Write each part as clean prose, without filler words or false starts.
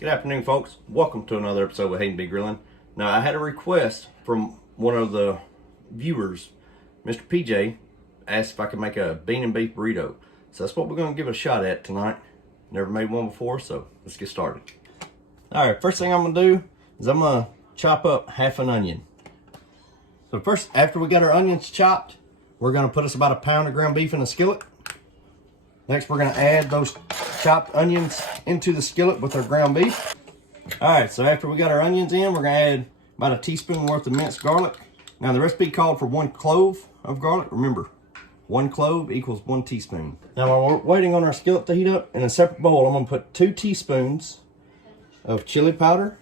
Good afternoon, folks. Welcome to another episode of Hayden B. Grilling. Now, I had a request from one of the viewers, Mr. PJ, asked if I could make a bean and beef burrito. So that's what we're going to give it a shot at tonight. Never made one before, so let's get started. All right, first thing I'm going to do is I'm going to chop up half an onion. So first, after we got our onions chopped, we're going to put us about a pound of ground beef in a skillet. Next, we're going to add those chopped onions into the skillet with our ground beef. All right, so after we got our onions in, we're going to add about a teaspoon worth of minced garlic. Now, the recipe called for 1 clove of garlic. Remember, 1 clove equals 1 teaspoon. Now, while we're waiting on our skillet to heat up, in a separate bowl, I'm going to put 2 teaspoons of chili powder.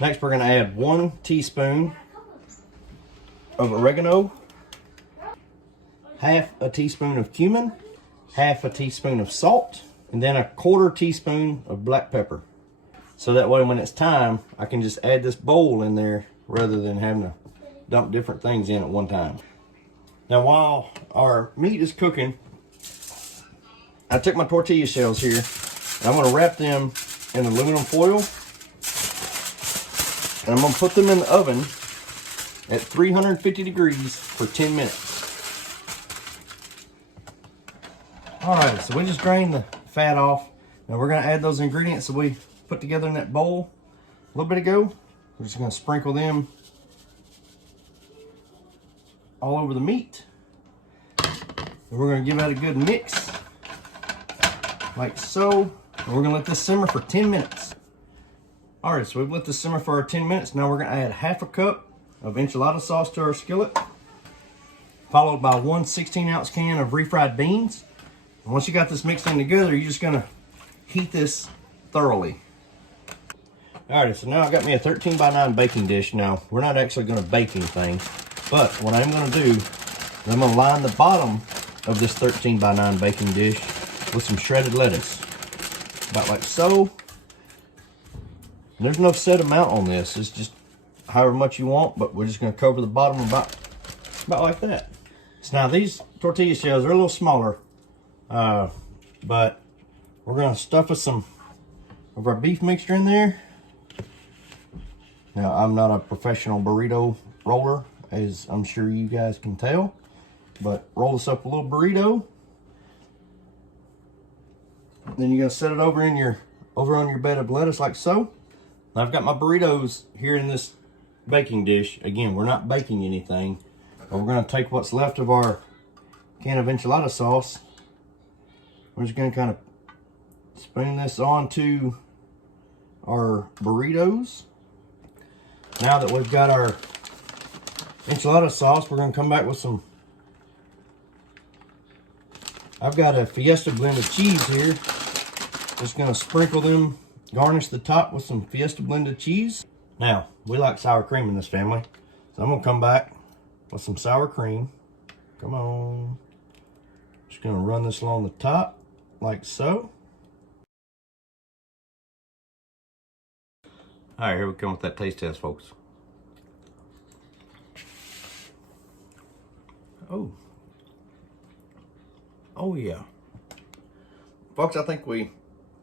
Next, we're going to add 1 teaspoon of oregano, half a teaspoon of cumin, half a teaspoon of salt, and then a 1/4 teaspoon of black pepper. So that way when it's time, I can just add this bowl in there rather than having to dump different things in at one time. Now while our meat is cooking, I took my tortilla shells here, and I'm gonna wrap them in aluminum foil, and I'm gonna put them in the oven at 350 degrees for 10 minutes. All right, so we just drained the fat off. Now we're gonna add those ingredients that we put together in that bowl a little bit ago. We're just gonna sprinkle them all over the meat. And we're gonna give that a good mix, like so. And we're gonna let this simmer for 10 minutes. All right, so we've let this simmer for our 10 minutes. Now we're gonna add half a cup of enchilada sauce to our skillet, followed by 1 16-ounce can of refried beans. And once you got this mixed in together, you're just gonna heat this thoroughly. All right, so now I got me a 13x9 baking dish. Now, we're not actually gonna bake anything, but what I'm gonna do is I'm gonna line the bottom of this 13x9 baking dish with some shredded lettuce, about like so. And there's no set amount on this, it's just however much you want, but we're just gonna cover the bottom about like that. So now these tortilla shells are a little smaller, but we're gonna stuff us some of our beef mixture in there. Now, I'm not a professional burrito roller, as I'm sure you guys can tell, but roll this up a little burrito. Then you're gonna set it over on your bed of lettuce like so. Now, I've got my burritos here in this baking dish. Again, we're not baking anything, but we're gonna take what's left of our can of enchilada sauce. We're just gonna kind of spoon this onto our burritos. Now that we've got our enchilada sauce, we're gonna come back with some, I've got a Fiesta blended cheese here. Just gonna sprinkle them, garnish the top with some Fiesta blended cheese. Now, we like sour cream in this family, so I'm gonna come back with some sour cream. Come on. Just gonna run this along the top, like so. All right, here we come with that taste test, folks. Oh yeah. Folks, I think we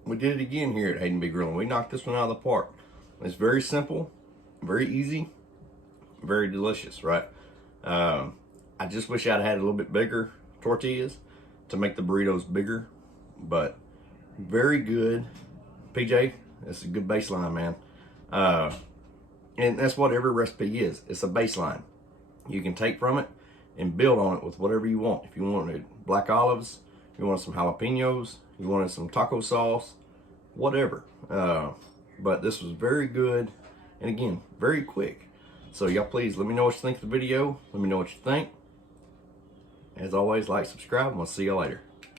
did it again here at Hayden B. Grilling. We knocked this one out of the park. It's very simple, very easy, very delicious, right? I just wish I'd had a little bit bigger tortillas to make the burritos bigger, but very good. PJ, that's a good baseline, man. And that's what every recipe is. It's a baseline. You can take from it and build on it with whatever you want. If you wanted black olives, you wanted some jalapenos, you wanted some taco sauce, whatever. But this was very good, and again, very quick. So y'all please let me know what you think of the video. Let me know what you think. As always, like, subscribe, and we'll see you later.